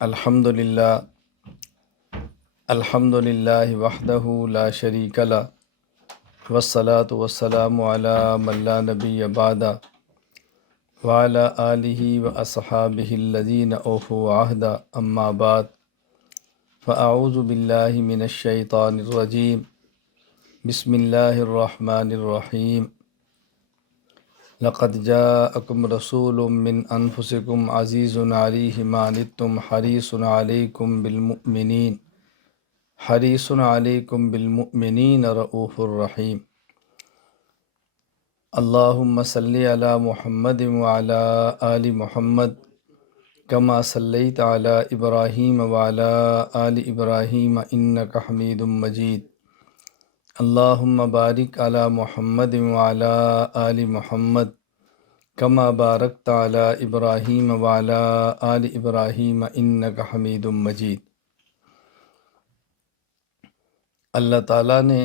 الحمد للہ وحدہ لا شریک لہ والصلاة والسلام علی من لا نبی بعدہ وعلی آلہ واصحابہ الذین اوفوا عہدہ اما بعد فاعوذ باللہ من الشیطان الرجیم بسم اللہ الرحمن الرحیم لقد جاءکم رسول من انفسکم عزیز علیہ ما عنتم حریص علیکم بالمؤمنین رؤوف الرحیم اللہم صلی علی محمد وعلی آل محمد کما صلیت علی ابراہیم وعلی آل ابراہیم انک حمید مجید اللہم بارک علی محمد وعلی آل محمد کما بارکت علی ابراہیم وعلی آل ابراہیم انک حمید مجید۔ اللہ تعالیٰ نے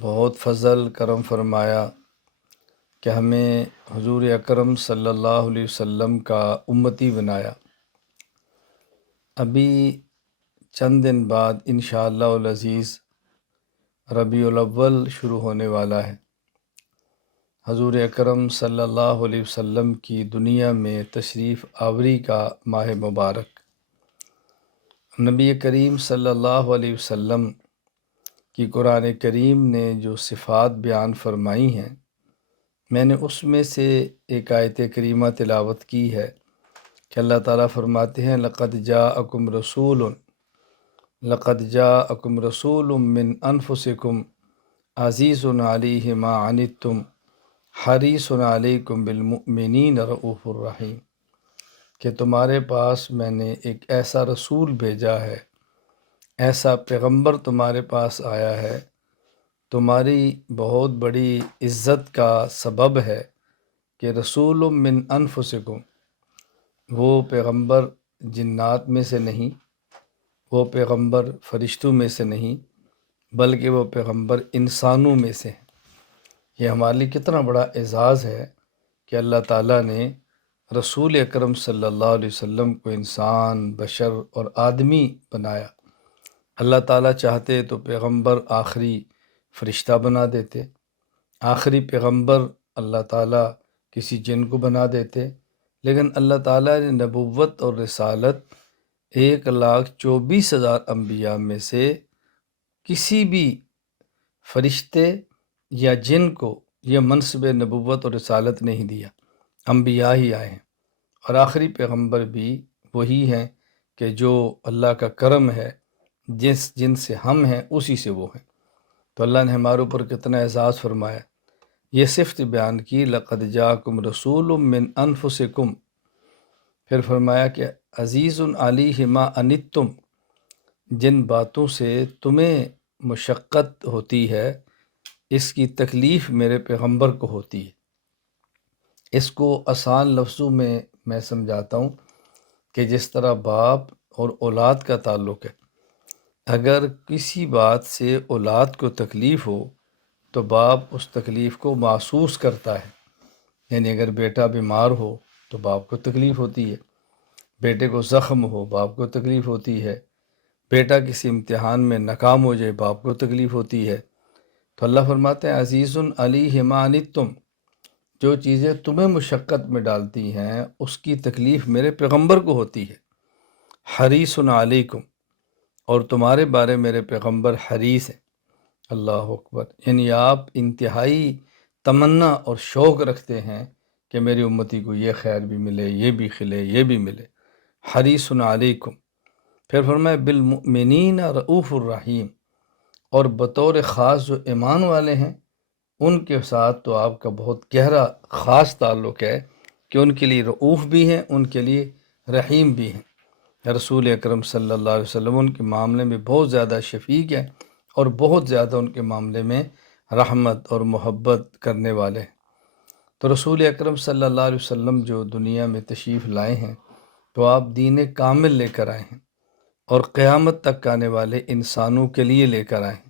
بہت فضل کرم فرمایا کہ ہمیں حضور اکرم صلی اللہ علیہ وسلم کا امتی بنایا۔ ابھی چند دن بعد انشاءاللہ العزیز ربیع الاول شروع ہونے والا ہے۔ حضور اکرم صلی اللہ علیہ وسلم کی دنیا میں تشریف آوری کا ماہ مبارک۔ نبی کریم صلی اللہ علیہ وسلم کی قرآن کریم نے جو صفات بیان فرمائی ہیں، میں نے اس میں سے ایک آیت کریمہ تلاوت کی ہے کہ اللہ تعالیٰ فرماتے ہیں لقد جاءکم رسول من انفسکم عزیز علیہ ما عنتم حریص علیکم بالمؤمنین رؤوف الرحیم، کہ تمہارے پاس میں نے ایک ایسا رسول بھیجا ہے، ایسا پیغمبر تمہارے پاس آیا ہے، تمہاری بہت بڑی عزت کا سبب ہے کہ رسول من انفسکم، وہ پیغمبر جنات میں سے نہیں، وہ پیغمبر فرشتوں میں سے نہیں، بلکہ وہ پیغمبر انسانوں میں سے ہیں۔ یہ ہمارے لیے کتنا بڑا اعزاز ہے کہ اللہ تعالیٰ نے رسول اکرم صلی اللہ علیہ وسلم کو انسان، بشر اور آدمی بنایا۔ اللہ تعالیٰ چاہتے تو پیغمبر آخری فرشتہ بنا دیتے، آخری پیغمبر اللہ تعالیٰ کسی جن کو بنا دیتے، لیکن اللہ تعالیٰ نے نبوت اور رسالت 1,24,000 انبیاء میں سے کسی بھی فرشتے یا جن کو یہ منصب نبوت اور رسالت نہیں دیا، انبیاء ہی آئے ہیں، اور آخری پیغمبر بھی وہی ہیں کہ جو اللہ کا کرم ہے، جن سے ہم ہیں اسی سے وہ ہیں۔ تو اللہ نے ہمارے اوپر کتنا اعزاز فرمایا، یہ صفت بیان کی لقد جاءکم رسول من انفسکم، پھر فرمایا کہ عزیز علیہ ما عنتم، جن باتوں سے تمہیں مشقت ہوتی ہے اس کی تکلیف میرے پیغمبر کو ہوتی ہے۔ اس کو آسان لفظوں میں سمجھاتا ہوں کہ جس طرح باپ اور اولاد کا تعلق ہے، اگر کسی بات سے اولاد کو تکلیف ہو تو باپ اس تکلیف کو محسوس کرتا ہے، یعنی اگر بیٹا بیمار ہو تو باپ کو تکلیف ہوتی ہے، بیٹے کو زخم ہو باپ کو تکلیف ہوتی ہے، بیٹا کسی امتحان میں ناکام ہو جائے باپ کو تکلیف ہوتی ہے۔ تو اللہ فرماتے ہیں عزیز علیہ ما عنتم، جو چیزیں تمہیں مشقت میں ڈالتی ہیں اس کی تکلیف میرے پیغمبر کو ہوتی ہے۔ حریص علیکم، اور تمہارے بارے میرے پیغمبر حریص ہیں۔ اللہ اکبر، یعنی آپ انتہائی تمنا اور شوق رکھتے ہیں کہ میری امتی کو یہ خیر بھی ملے، یہ بھی کھلے، یہ بھی ملے۔ حریص علیکم، پھر فرمایا بالمؤمنین رؤوف الرحیم، اور بطور خاص جو ایمان والے ہیں ان کے ساتھ تو آپ کا بہت گہرا خاص تعلق ہے کہ ان کے لیے رؤوف بھی ہیں، ان کے لیے رحیم بھی ہیں۔ رسول اکرم صلی اللہ علیہ وسلم ان کے معاملے میں بہت زیادہ شفیق ہیں اور بہت زیادہ ان کے معاملے میں رحمت اور محبت کرنے والے ہیں۔ تو رسول اکرم صلی اللہ علیہ وسلم جو دنیا میں تشریف لائے ہیں تو آپ دین کامل لے کر آئے ہیں، اور قیامت تک آنے والے انسانوں کے لیے لے کر آئے ہیں۔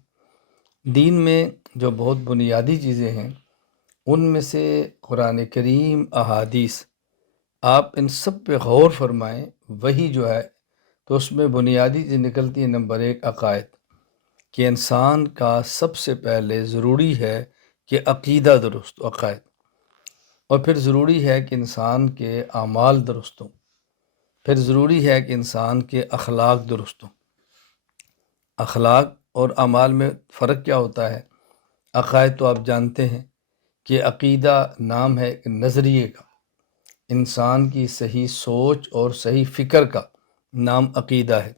دین میں جو بہت بنیادی چیزیں ہیں ان میں سے قرآن کریم، احادیث، آپ ان سب پہ غور فرمائیں، وہی جو ہے تو اس میں بنیادی چیز نکلتی ہے نمبر 1 عقائد، کہ انسان کا سب سے پہلے ضروری ہے کہ عقیدہ درست ہو، عقائد، اور پھر ضروری ہے کہ انسان کے اعمال درست ہوں، پھر ضروری ہے کہ انسان کے اخلاق درست ہوں۔ اخلاق اور اعمال میں فرق کیا ہوتا ہے؟ عقائد تو آپ جانتے ہیں کہ عقیدہ نام ہے ایک نظریے کا، انسان کی صحیح سوچ اور صحیح فکر کا نام عقیدہ ہے۔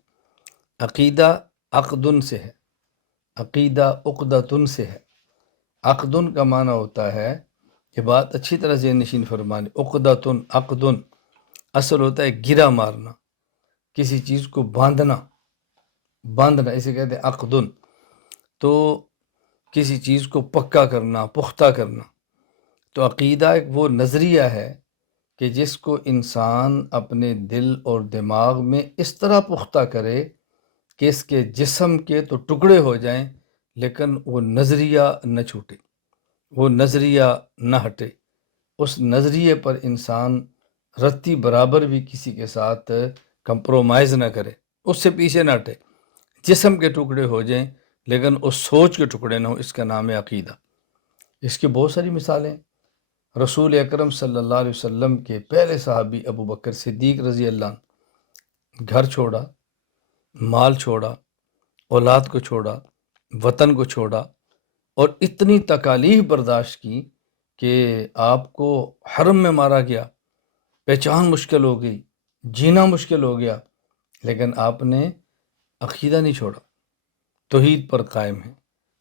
عقیدہ عقدن سے ہے، عقیدہ عقدتن سے ہے۔ عقدن کا معنی ہوتا ہے، یہ بات اچھی طرح ذہن نشین فرمانی، عقدتن، عقدن اصل ہوتا ہے گرا مارنا، کسی چیز کو باندھنا، اسے کہتے ہیں عقدن۔ تو کسی چیز کو پکا کرنا، پختہ کرنا۔ تو عقیدہ ایک وہ نظریہ ہے کہ جس کو انسان اپنے دل اور دماغ میں اس طرح پختہ کرے کہ اس کے جسم کے تو ٹکڑے ہو جائیں لیکن وہ نظریہ نہ چھوٹے، وہ نظریہ نہ ہٹے، اس نظریے پر انسان رتی برابر بھی کسی کے ساتھ کمپرومائز نہ کرے، اس سے پیچھے نہ ہٹے، جسم کے ٹکڑے ہو جائیں لیکن اس سوچ کے ٹکڑے نہ ہو، اس کا نام ہے عقیدہ۔ اس کی بہت ساری مثالیں ہیں۔ رسول اکرم صلی اللہ علیہ وسلم کے پہلے صحابی ابو بکر صدیق رضی اللہ عنہ، گھر چھوڑا، مال چھوڑا، اولاد کو چھوڑا، وطن کو چھوڑا، اور اتنی تکالیف برداشت کی کہ آپ کو حرم میں مارا گیا، پہچان مشکل ہو گئی، جینا مشکل ہو گیا، لیکن آپ نے عقیدہ نہیں چھوڑا، توحید پر قائم ہے،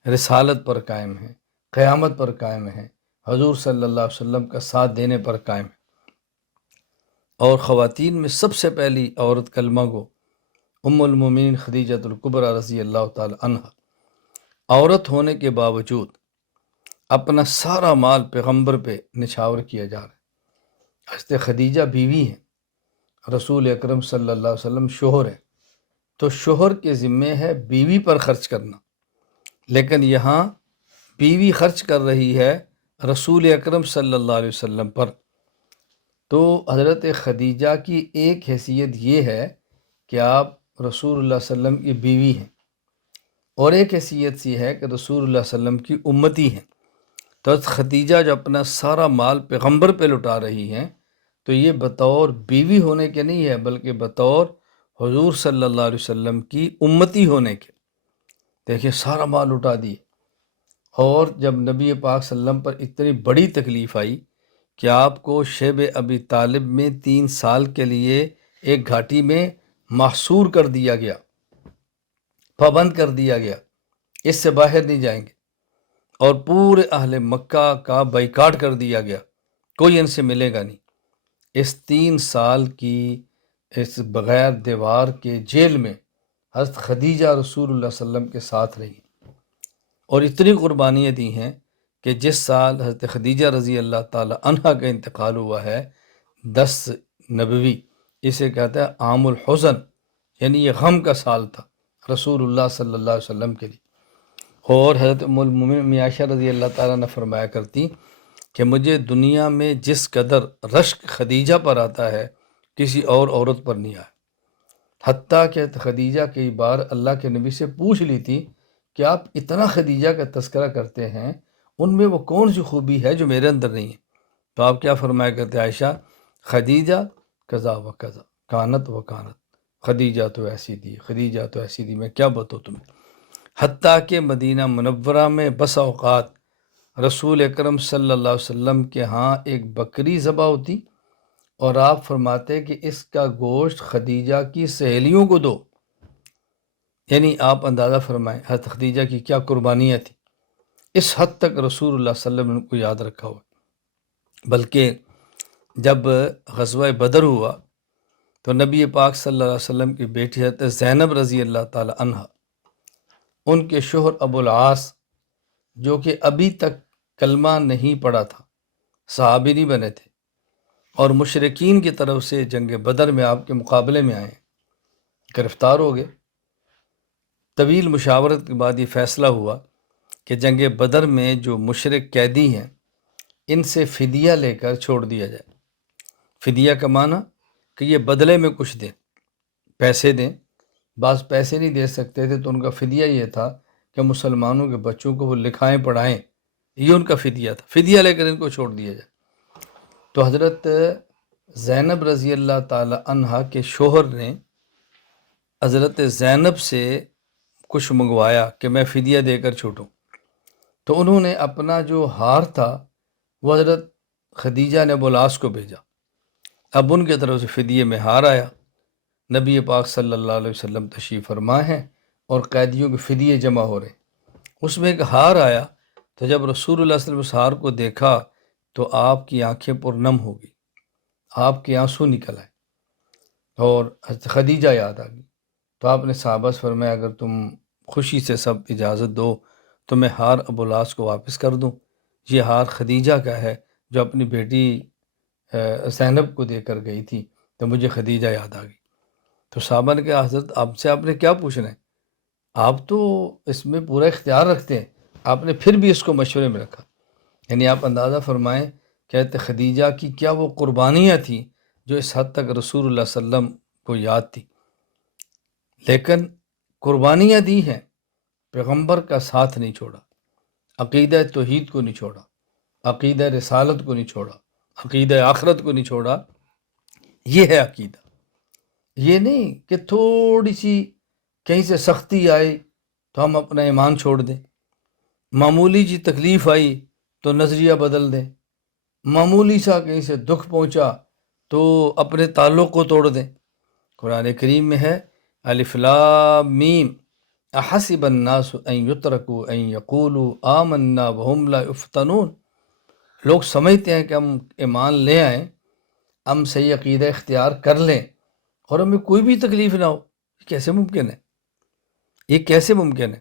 رسالت پر قائم ہے، قیامت پر قائم ہے، حضور صلی اللہ علیہ وسلم کا ساتھ دینے پر قائم ہے۔ اور خواتین میں سب سے پہلی عورت کلمہ گو ام المومنین خدیجۃ الکبریٰ رضی اللہ تعالی عنہا، عورت ہونے کے باوجود اپنا سارا مال پیغمبر پہ نچھاور کیا جا رہا ہے۔ حضرت خدیجہ بیوی ہیں، رسول اکرم صلی اللہ علیہ وسلم شوہر ہیں، تو شوہر کے ذمے ہے بیوی پر خرچ کرنا، لیکن یہاں بیوی خرچ کر رہی ہے رسول اکرم صلی اللہ علیہ وسلم پر۔ تو حضرت خدیجہ کی ایک حیثیت یہ ہے کہ آپ رسول اللہ صلی اللہ علیہ وسلم کی بیوی ہیں، اور ایک حیثیت سی ہے کہ رسول اللہ صلی اللہ علیہ وسلم کی امتی ہیں۔ تو حضرت خدیجہ جو اپنا سارا مال پیغمبر پہ لٹا رہی ہیں، تو یہ بطور بیوی ہونے کے نہیں ہے بلکہ بطور حضور صلی اللہ علیہ وسلم کی امتی ہونے کے۔ دیکھیں سارا مال لٹا دیے، اور جب نبی پاک صلی اللہ علیہ وسلم پر اتنی بڑی تکلیف آئی کہ آپ کو شیب ابی طالب میں 3 سال کے لیے ایک گھاٹی میں محصور کر دیا گیا، پابند کر دیا گیا، اس سے باہر نہیں جائیں گے، اور پورے اہل مکہ کا بائیکاٹ کر دیا گیا، کوئی ان سے ملے گا نہیں۔ اس 3 سال کی اس بغیر دیوار کے جیل میں حضرت خدیجہ رسول اللہ صلی اللہ علیہ وسلم کے ساتھ رہی، اور اتنی قربانیاں دی ہیں کہ جس سال حضرت خدیجہ رضی اللہ تعالی عنہا کا انتقال ہوا ہے، 10 نبوی، اسے کہتا ہے عام الحزن، یعنی یہ غم کا سال تھا رسول اللہ صلی اللہ علیہ وسلم کے لیے۔ اور حضرت ام المومنین عائشہ رضی اللہ تعالیٰ نے فرمایا کرتی کہ مجھے دنیا میں جس قدر رشک خدیجہ پر آتا ہے کسی اور عورت پر نہیں آیا، حتیٰ کہ خدیجہ کئی بار اللہ کے نبی سے پوچھ لی تھی کہ آپ اتنا خدیجہ کا تذکرہ کرتے ہیں، ان میں وہ کون سی خوبی ہے جو میرے اندر نہیں ہے؟ تو آپ کیا فرمایا کرتے عائشہ، خدیجہ کذا و کذا، کانت و کانت، خدیجہ تو ایسی تھی، خدیجہ تو ایسی تھی، میں کیا بتاؤں تمہیں۔ حتیٰ کہ مدینہ منورہ میں بس اوقات رسول اکرم صلی اللہ علیہ وسلم کے ہاں ایک بکری ذبح ہوتی، اور آپ فرماتے کہ اس کا گوشت خدیجہ کی سہیلیوں کو دو، یعنی آپ اندازہ فرمائیں حضرت خدیجہ کی کیا قربانیاں تھیں۔ اس حد تک رسول اللہ صلی اللہ علیہ وسلم کو یاد رکھا ہوا۔ بلکہ جب غزوہ بدر ہوا تو نبی پاک صلی اللہ علیہ وسلم کی بیٹی حضرت زینب رضی اللہ تعالی عنہا، ان کے شوہر ابو العاص جو کہ ابھی تک کلمہ نہیں پڑھا تھا، صحابی نہیں بنے تھے، اور مشرکین کی طرف سے جنگ بدر میں آپ کے مقابلے میں آئے، گرفتار ہو گئے۔ طویل مشاورت کے بعد یہ فیصلہ ہوا کہ جنگ بدر میں جو مشرک قیدی ہیں ان سے فدیہ لے کر چھوڑ دیا جائے۔ فدیہ کا معنی کہ یہ بدلے میں کچھ دیں۔ پیسے دیں، بعض پیسے نہیں دے سکتے تھے تو ان کا فدیہ یہ تھا کہ مسلمانوں کے بچوں کو وہ لکھائیں پڑھائیں، یہ ان کا فدیہ تھا، فدیہ لے کر ان کو چھوڑ دیا جائے۔ تو حضرت زینب رضی اللہ تعالی عنہا کے شوہر نے حضرت زینب سے کچھ منگوایا کہ میں فدیہ دے کر چھوٹوں، تو انہوں نے اپنا جو ہار تھا وہ حضرت خدیجہ نے بولاس کو بھیجا، اب ان کی طرف سے فدیے میں ہار آیا، نبی پاک صلی اللہ علیہ وسلم تشریف فرما ہیں اور قیدیوں کے فدیے جمع ہو رہے، اس میں ایک ہار آیا، تو جب رسول اللہ صلی اللہ علیہ وسلم اس ہار کو دیکھا تو آپ کی آنکھیں پرنم ہو گئی، آپ کے آنسو نکل آئے اور حضرت خدیجہ یاد آ گئی، تو آپ نے صحابہ سے فرمایا اگر تم خوشی سے سب اجازت دو تو میں ہار ابولاس کو واپس کر دوں، یہ ہار خدیجہ کا ہے جو اپنی بیٹی زینب کو دے کر گئی تھی، تو مجھے خدیجہ یاد آ گئی۔ تو صحابہ نے کہا حضرت آپ نے کیا پوچھنا ہے، آپ تو اس میں پورا اختیار رکھتے ہیں، آپ نے پھر بھی اس کو مشورے میں رکھا، یعنی آپ اندازہ فرمائیں کہ خدیجہ کی کیا وہ قربانیاں تھیں جو اس حد تک رسول اللہ صلی اللہ علیہ وسلم کو یاد تھی، لیکن قربانیاں دی ہیں، پیغمبر کا ساتھ نہیں چھوڑا، عقیدہ توحید کو نہیں چھوڑا، عقیدہ رسالت کو نہیں چھوڑا، عقیدہ آخرت کو نہیں چھوڑا، یہ ہے عقیدہ۔ یہ نہیں کہ تھوڑی سی کہیں سے سختی آئی تو ہم اپنا ایمان چھوڑ دیں، معمولی جی تکلیف آئی تو نظریہ بدل دیں، معمولی سا کہیں سے دکھ پہنچا تو اپنے تعلق کو توڑ دیں۔ قرآن کریم میں ہے الف لام میم احسب الناس ان یترکوا ان یقولوا آمنا وهم لا یفتنون، لوگ سمجھتے ہیں کہ ہم ایمان لے آئیں، ہم صحیح عقیدہ اختیار کر لیں اور ہمیں کوئی بھی تکلیف نہ ہو، یہ کیسے ممکن ہے؟ یہ کیسے ممکن ہے؟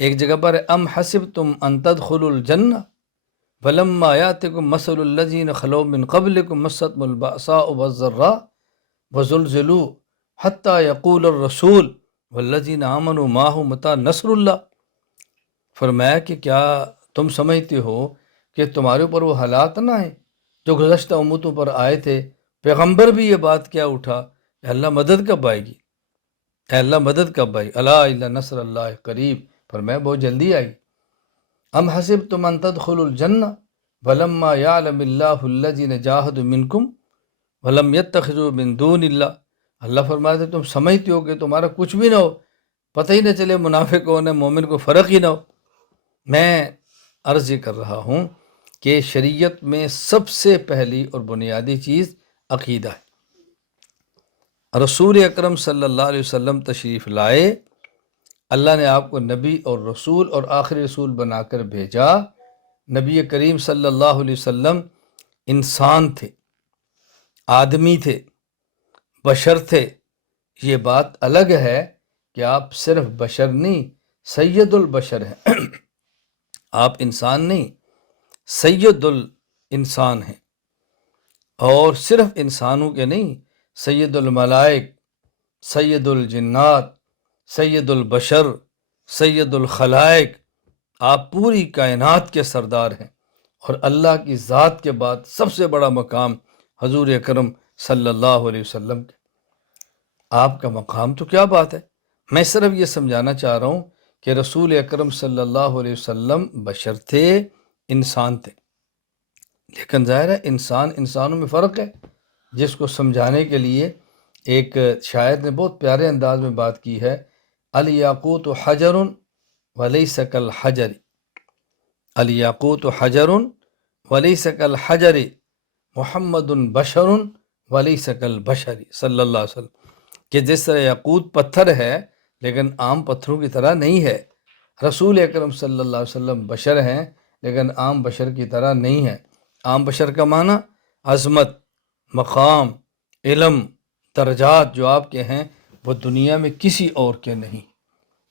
ایک جگہ پر ام حسبتم ان تدخلوا الجنہ ولما یاتکم مثل الذین خلو من قبلکم مستهم البأساء والضراء وزلزلوا حتی یقول الرسول والذین آمنوا معه متی نصر اللہ، فرمایا کہ کیا تم سمجھتے ہو کہ تمہارے اوپر وہ حالات نہ آئیں جو گزشتہ امتوں پر آئے تھے، پیغمبر بھی یہ بات کیا اٹھا کہ اللہ مدد کب آئے گی، اے اللہ مدد کب آئی، الا ان نصر اللہ قریب، فرمایا بہت جلدی آئی۔ ام حسبتم ان تدخلوا الجنہ ولما یعلم اللہ الذین جاہدوا منکم ولم یتخذوا من دون اللہ، اللہ فرماتے تم سمجھتے ہو کہ تمہارا کچھ بھی نہ ہو، پتہ ہی نہ چلے منافق کون ہے مومن کو فرق ہی نہ ہو۔ میں عرض یہ کر رہا ہوں کہ شریعت میں سب سے پہلی اور بنیادی چیز عقیدہ ہے۔ رسول اکرم صلی اللہ علیہ وسلم تشریف لائے، اللہ نے آپ کو نبی اور رسول اور آخری رسول بنا کر بھیجا۔ نبی کریم صلی اللہ علیہ وسلم انسان تھے، آدمی تھے، بشر تھے، یہ بات الگ ہے کہ آپ صرف بشر نہیں سید البشر ہیں، آپ انسان نہیں سید الانسان ہیں، اور صرف انسانوں کے نہیں، سید الملائک، سید الجنات، سید البشر، سید الخلائق، آپ پوری کائنات کے سردار ہیں، اور اللہ کی ذات کے بعد سب سے بڑا مقام حضور اکرم صلی اللہ علیہ وسلم کے، آپ کا مقام تو کیا بات ہے۔ میں صرف یہ سمجھانا چاہ رہا ہوں کہ رسول اکرم صلی اللہ علیہ وسلم بشر تھے، انسان تھے، لیکن ظاہر ہے انسانوں میں فرق ہے، جس کو سمجھانے کے لیے ایک شاعر نے بہت پیارے انداز میں بات کی ہے، الیاقوت حجر ولیس کالحجر، الیاقوت حجر ولیس کالحجر محمد بشر ولیس کالبشر صلی اللہ علیہ وسلم، کہ جس طرح یاقوت پتھر ہے لیکن عام پتھروں کی طرح نہیں ہے، رسول اکرم صلی اللہ علیہ وسلم بشر ہیں لیکن عام بشر کی طرح نہیں ہے۔ عام بشر کا معنی عظمت، مقام، علم، درجات جو آپ کے ہیں وہ دنیا میں کسی اور کے نہیں،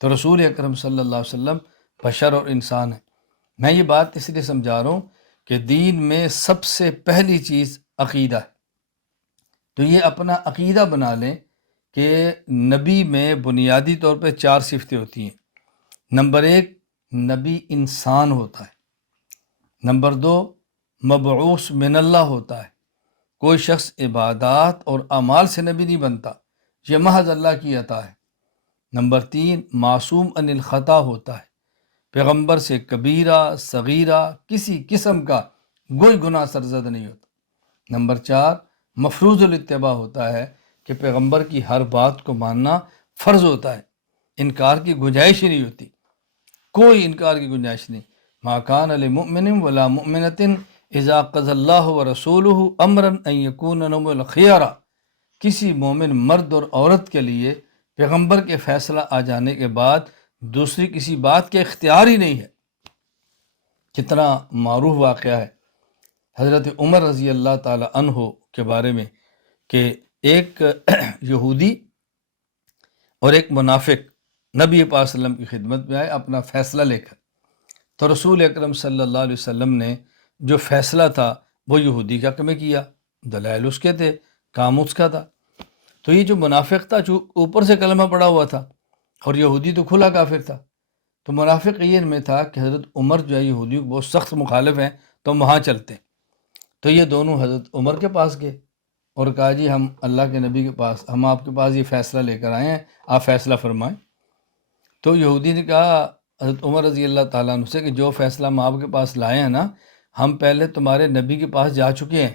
تو رسول اکرم صلی اللہ علیہ وسلم بشر اور انسان ہیں۔ میں یہ بات اس لیے سمجھا رہا ہوں کہ دین میں سب سے پہلی چیز عقیدہ ہے، تو یہ اپنا عقیدہ بنا لیں کہ نبی میں بنیادی طور پہ 4 صفتیں ہوتی ہیں۔ نمبر 1، نبی انسان ہوتا ہے۔ نمبر 2، مبعوث من اللہ ہوتا ہے، کوئی شخص عبادات اور اعمال سے نبی نہیں بنتا، یہ محض اللہ کی عطا ہے۔ نمبر 3، معصوم عن الخطا ہوتا ہے، پیغمبر سے کبیرہ صغیرہ کسی قسم کا کوئی گناہ سرزد نہیں ہوتا۔ نمبر 4، مفروض الاتباع ہوتا ہے کہ پیغمبر کی ہر بات کو ماننا فرض ہوتا ہے، انکار کی گنجائش ہی نہیں ہوتی، کوئی انکار کی گنجائش نہیں۔ ما کان لمؤمن ولا مؤمنۃ اذا قضى اللہ ورسولہ امرا ان یکون لهم الخیارہ، کسی مومن مرد اور عورت کے لیے پیغمبر کے فیصلہ آ جانے کے بعد دوسری کسی بات کے اختیار ہی نہیں ہے۔ کتنا معروف واقعہ ہے حضرت عمر رضی اللہ تعالی عنہ کے بارے میں کہ ایک یہودی اور ایک منافق نبی پاک صلی اللہ علیہ وسلم کی خدمت میں آئے اپنا فیصلہ لے کر، تو رسول اکرم صلی اللہ علیہ وسلم نے جو فیصلہ تھا وہ یہودی کے حق میں کیا، دلائل اس کے تھے، کام اس کا تھا۔ تو یہ جو منافق تھا جو اوپر سے کلمہ پڑا ہوا تھا اور یہودی تو کھلا کافر تھا، تو منافق یہ ان میں تھا کہ حضرت عمر جو ہے یہودیوں کو بہت سخت مخالف ہیں تو ہم وہاں چلتے ہیں۔ تو یہ دونوں حضرت عمر کے پاس گئے اور کہا جی ہم اللہ کے نبی کے پاس، ہم آپ کے پاس یہ فیصلہ لے کر آئے ہیں، آپ فیصلہ فرمائیں۔ تو یہودی نے کہا حضرت عمر رضی اللہ تعالیٰ عنہ سے کہ جو فیصلہ ہم آپ کے پاس لائے ہیں نا، ہم پہلے تمہارے نبی کے پاس جا چکے ہیں،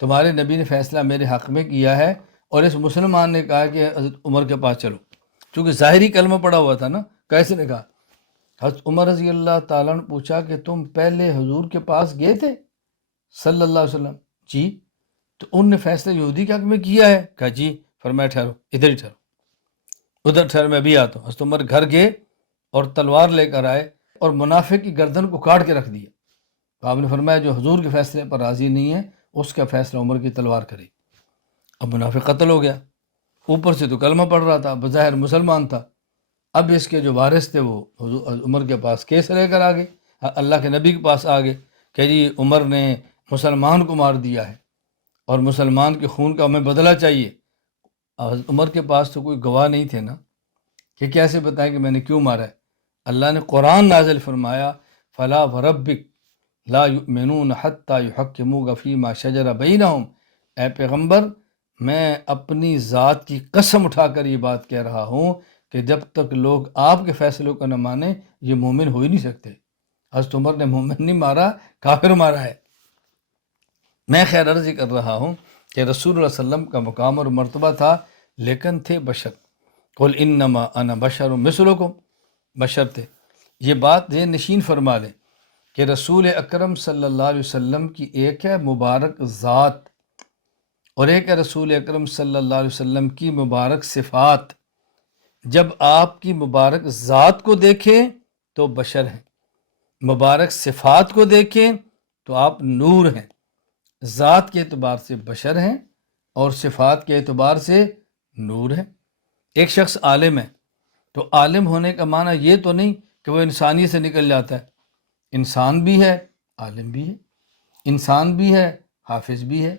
تمہارے نبی نے فیصلہ میرے حق میں کیا ہے، اور اس مسلمان نے کہا کہ حضرت عمر کے پاس چلو، چونکہ ظاہری کلمہ پڑا ہوا تھا نا۔ کیسے نے کہا؟ حضرت عمر رضی اللہ تعالیٰ نے پوچھا کہ تم پہلے حضور کے پاس گئے تھے صلی اللہ علیہ وسلم؟ جی۔ تو ان نے فیصلہ یہودی کے حق میں کیا ہے؟ کہا جی۔ فرمایا ٹھہرو، ادھر ہی ٹھہرو، ادھر ٹھہر، میں بھی آتا ہوں۔ حضرت عمر گھر گئے اور تلوار لے کر آئے اور منافق کی گردن کو کاٹ کے رکھ دیا۔ تو آپ نے فرمایا جو حضور کے فیصلے پر راضی نہیں ہے اس کا فیصلہ عمر کی تلوار کرے۔ اب منافق قتل ہو گیا، اوپر سے تو کلمہ پڑھ رہا تھا، بظاہر مسلمان تھا۔ اب اس کے جو وارث تھے وہ عمر کے پاس کیس لے کر آگے، اللہ کے نبی کے پاس آگے کہ جی عمر نے مسلمان کو مار دیا ہے اور مسلمان کے خون کا ہمیں بدلہ چاہیے۔ حضرت عمر کے پاس تو کوئی گواہ نہیں تھے نا کہ کیسے بتائیں کہ میں نے کیوں مارا ہے۔ اللہ نے قرآن نازل فرمایا فلا وربک لا یؤمنون حتی یحکموک فیما شجر بینہم، اے پیغمبر میں اپنی ذات کی قسم اٹھا کر یہ بات کہہ رہا ہوں کہ جب تک لوگ آپ کے فیصلوں کو نہ مانیں یہ مومن ہو ہی نہیں سکتے۔ حضرت عمر نے مومن نہیں مارا، کافر مارا ہے۔ میں خیر عرض کر رہا ہوں کہ رسول اللہ صلی اللہ علیہ وسلم کا مقام اور مرتبہ تھا، لیکن تھے بشر۔ قل انما انا بشر مثلکم، بشر تھے۔ یہ بات ذہن نشین فرما لیں کہ رسول اکرم صلی اللہ علیہ وسلم کی ایک ہے مبارک ذات اور ایک ہے رسول اکرم صلی اللہ علیہ وسلم کی مبارک صفات۔ جب آپ کی مبارک ذات کو دیکھیں تو بشر ہیں، مبارک صفات کو دیکھیں تو آپ نور ہیں۔ ذات کے اعتبار سے بشر ہیں اور صفات کے اعتبار سے نور ہیں۔ ایک شخص عالم ہے تو عالم ہونے کا معنی یہ تو نہیں کہ وہ انسانی سے نکل جاتا ہے، انسان بھی ہے عالم بھی ہے، انسان بھی ہے حافظ بھی ہے،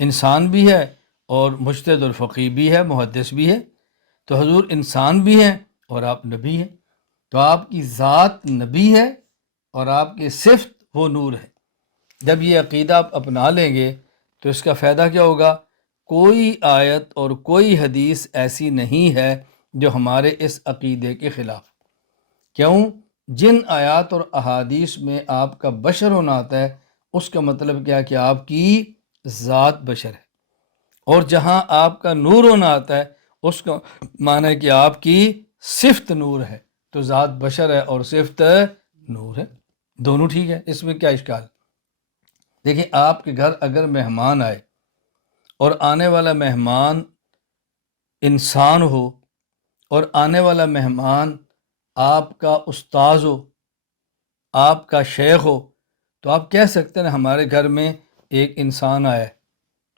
انسان بھی ہے اور مجتہد الفقیہ بھی ہے، محدث بھی ہے۔ تو حضور انسان بھی ہیں اور آپ نبی ہیں، تو آپ کی ذات نبی ہے اور آپ کی صفت وہ نور ہے۔ جب یہ عقیدہ آپ اپنا لیں گے تو اس کا فائدہ کیا ہوگا؟ کوئی آیت اور کوئی حدیث ایسی نہیں ہے جو ہمارے اس عقیدے کے خلاف۔ کیوں؟ جن آیات اور احادیث میں آپ کا بشر ہونا آتا ہے اس کا مطلب کیا کہ آپ کی ذات بشر ہے، اور جہاں آپ کا نور ہونا آتا ہے اس کا معنی ہے کہ آپ کی صفت نور ہے۔ تو ذات بشر ہے اور صفت نور ہے، دونوں ٹھیک ہے، اس میں کیا اشکال؟ دیکھیں آپ کے گھر اگر مہمان آئے اور آنے والا مہمان انسان ہو اور آنے والا مہمان آپ کا استاذ ہو، آپ کا شیخ ہو، تو آپ کہہ سکتے ہیں ہمارے گھر میں ایک انسان آیا ہے،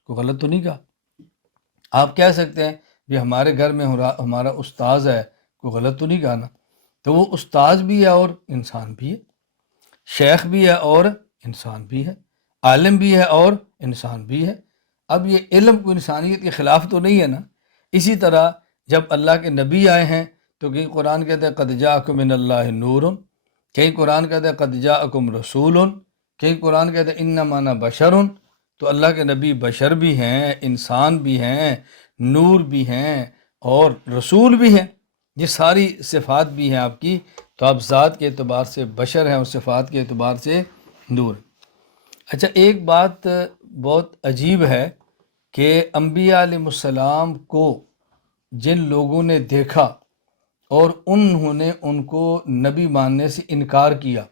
کوئی غلط تو نہیں کہا؟ آپ کہہ سکتے ہیں بھی ہمارے گھر میں ہمارا استاذ ہے، کوئی غلط تو نہیں کہا نا؟ تو وہ استاذ بھی ہے اور انسان بھی ہے، شیخ بھی ہے اور انسان بھی ہے، عالم بھی ہے اور انسان بھی ہے۔ اب یہ علم کو انسانیت کے خلاف تو نہیں ہے نا؟ اسی طرح جب اللہ کے نبی آئے ہیں تو کہیں قرآن کہتے ہیں قد جاءکم من اللہ نور، کہیں قرآن کہتے ہیں قد جاءکم رسول، کہیں قرآن کہتے ہیں انما انا بشر۔ تو اللہ کے نبی بشر بھی ہیں، انسان بھی ہیں، نور بھی ہیں اور رسول بھی ہیں، یہ ساری صفات بھی ہیں آپ کی، تو آپ ذات کے اعتبار سے بشر ہیں اور صفات کے اعتبار سے نور۔ اچھا، ایک بات بہت عجیب ہے کہ انبیاء علیہ السلام کو جن لوگوں نے دیکھا اور انہوں نے ان کو نبی ماننے سے انکار کیا،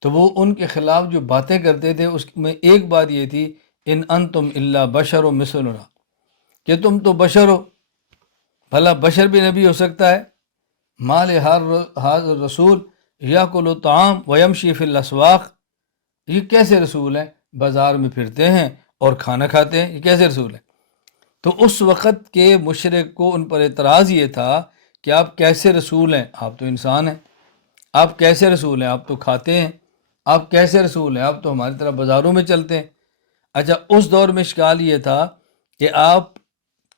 تو وہ ان کے خلاف جو باتیں کرتے تھے اس میں ایک بات یہ تھی، ان انتم الا بشر مثلنا، کہ تم تو بشر ہو، بھلا بشر بھی نبی ہو سکتا ہے؟ مال ہر رسول یاکل الطعام ویمشی فی الاسواق، یہ کیسے رسول ہیں؟ بازار میں پھرتے ہیں اور کھانا کھاتے ہیں، یہ کیسے رسول ہیں؟ تو اس وقت کے مشرک کو ان پر اعتراض یہ تھا کہ آپ کیسے رسول ہیں؟ آپ تو انسان ہیں۔ آپ کیسے رسول ہیں؟ آپ تو کھاتے ہیں۔ آپ کیسے رسول ہیں؟ آپ تو ہماری طرح بازاروں میں چلتے ہیں۔ اچھا، اس دور میں اشکال یہ تھا کہ آپ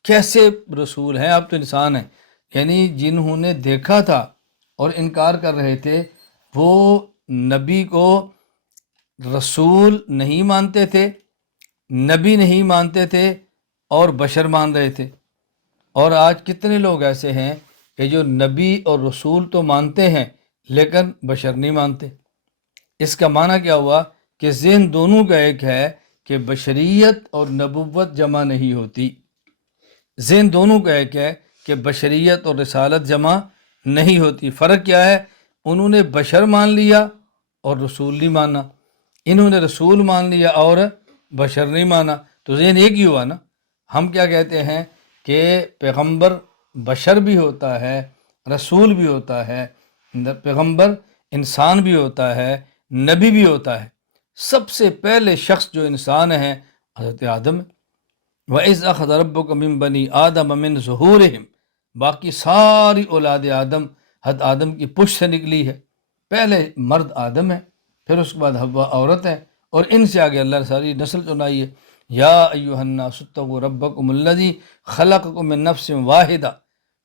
کیسے رسول ہیں؟ آپ تو انسان ہیں۔ یعنی جنہوں نے دیکھا تھا اور انکار کر رہے تھے، وہ نبی کو رسول نہیں مانتے تھے، نبی نہیں مانتے تھے، اور بشر مان رہے تھے۔ اور آج کتنے لوگ ایسے ہیں کہ جو نبی اور رسول تو مانتے ہیں لیکن بشر نہیں مانتے۔ اس کا معنی کیا ہوا کہ ذہن دونوں کا ایک ہے کہ بشریت اور نبوت جمع نہیں ہوتی۔ ذہن دونوں کا ایک ہے کہ بشریت اور رسالت جمع نہیں ہوتی۔ فرق کیا ہے؟ انہوں نے بشر مان لیا اور رسول نہیں مانا، انہوں نے رسول مان لیا اور بشر نہیں مانا، تو ذہن ایک ہی ہوا نا۔ ہم کیا کہتے ہیں کہ پیغمبر بشر بھی ہوتا ہے، رسول بھی ہوتا ہے، پیغمبر انسان بھی ہوتا ہے، نبی بھی ہوتا ہے۔ سب سے پہلے شخص جو انسان ہے حضرت آدم ہے۔ وَإِذْ أَخَذَ رَبُّكَ مِن بَنِي آدَمَ مِن ظُهُورِهِمْ، باقی ساری اولاد آدم حضرت آدم کی پشت سے نکلی ہے۔ پہلے مرد آدم ہے، پھر اس کے بعد حوا عورت ہے، اور ان سے آگے اللہ نے ساری نسل چنائی ہے۔ یا ایھا الناس اتقوا ربکم الذی خلقکم من نفس واحدہ